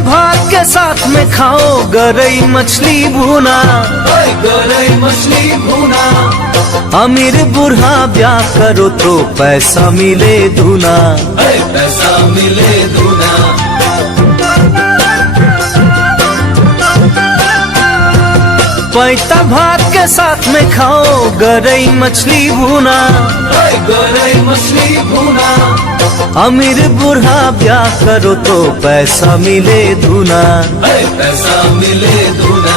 भात के साथ में खाओ गरई मछली भूना, गरई मछली भूना। अमीर बूढ़ा ब्याह करो तो पैसा मिले दूना, पैसा मिले दूना। पैता भात के साथ में खाओ गरई मछली भूना, गरई मछली भूना। अमीर बूढ़ा ब्याह करो तो पैसा मिले दूना, पैसा मिले दूना।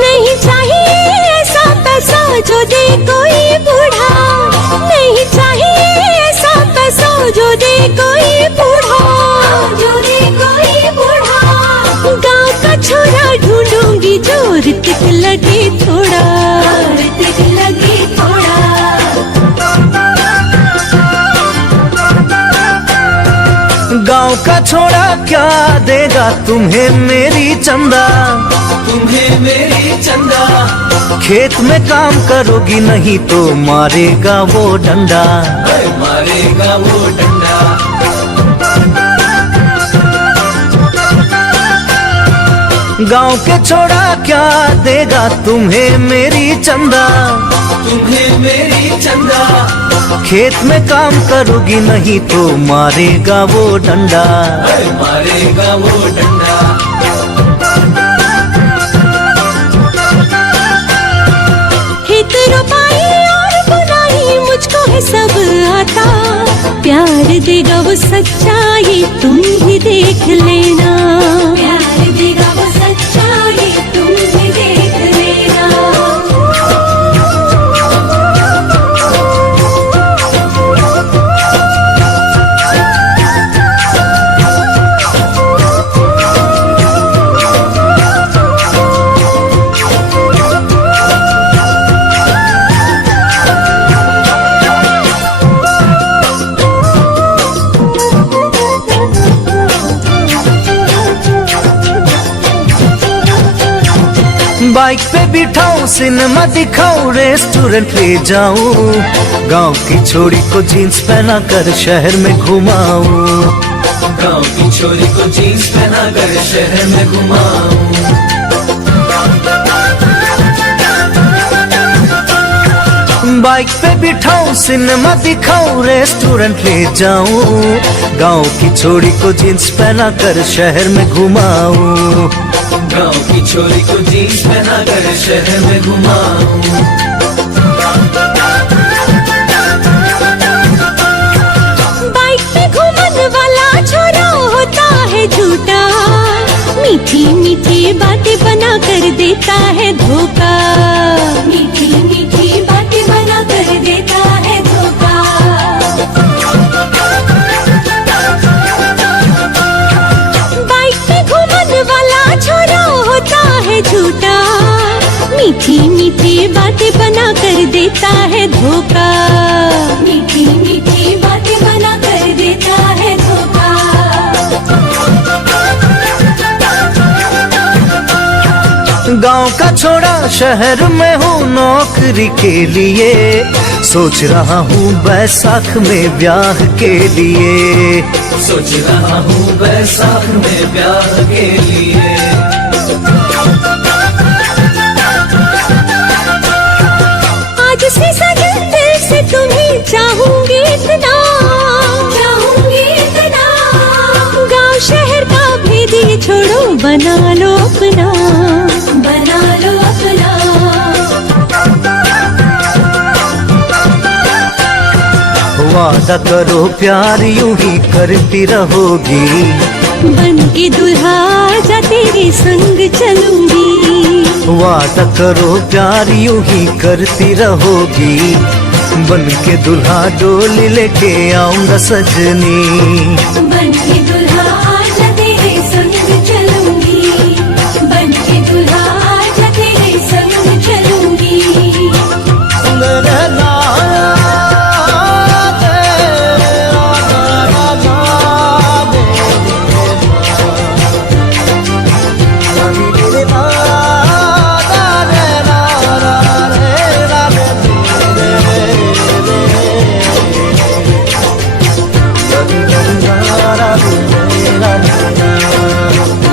नहीं चाहिए ऐसा पैसा जो दे कोई बूढ़ा, नहीं चाहिए ऐसा पैसा जो दे कोई बूढ़ा, जो दे कोई बूढ़ा। गाँव का छोरा ढूंढूंगी जो ऋतिक लगे थोड़ा, ऋतिक लगे थोड़ा। गाँव का छोड़ा क्या देगा तुम्हें मेरी चंदा, तुम्हें मेरी चंदा। खेत में काम करोगी नहीं तो मारेगा वो डंडा, मारेगा वो डंडा। गाँव के छोड़ा क्या देगा तुम्हें मेरी चंदा, तुम्हें मेरी चंदा। खेत में काम करोगी नहीं तो मारेगा वो डंडा, मारेगा वो डंडा। हित रुपाई और बुराई मुझको है सब आता, प्यार देगा वो सच्चाई तुम भी देख लेना, प्यार देगा वो सच्चाई तुम भी देख लेना। बाइक पे बिठाऊं सिनेमा दिखाऊं रेस्टोरेंट ले जाऊं, गांव की छोरी को जीन्स पहना कर शहर में घुमाऊं, गाँव की छोरी को जीन्स पहना कर शहर में घुमाऊं। बाइक पे बिठाऊं सिनेमा दिखाऊं रेस्टोरेंट ले जाऊं, गांव की छोरी को जीन्स पहना कर शहर में घुमाऊं, गाँव की छोरी को जीन्स पहना कर शहर में घुमाऊं। बाइक पे घूमने वाला छोरा होता है झूठा, मीठी मीठी बातें बना कर देता है धोखा, मीठी मीठी बातें बना कर देता है धोखा। बाइक पे घूमने वाला छोरा होता है झूठा, मीठी मीठी बातें बना कर देता है धोखा, मीठी मीठी बातें बना कर देता है धोखा। गांव का छोड़ा शहर में हूँ नौकरी के लिए, सोच रहा हूँ बैसाख में ब्याह के लिए, सोच रहा हूँ बैसाख में ब्याह के लिए। आज से सजन दिल से तुम्हें चाहूंगी इतना, चाहूंगी इतना। गाँव शहर का भेद ये छोड़ो बना लो अपना, बना लो अपना। वादा करो प्यार यूं ही करती रहोगी, बन के दुल्हा जा तेरे संग चलूंगी, वादा करो प्यार यूं ही करती रहोगी, बन के दुल्हा डोली लेके आऊंगा सजनी, बन के दुल्हा आजा तेरे संग चलूंगी, बन के दुल्हा आजा तेरे संग चलूंगी। रा रा रा रा रा रा रा।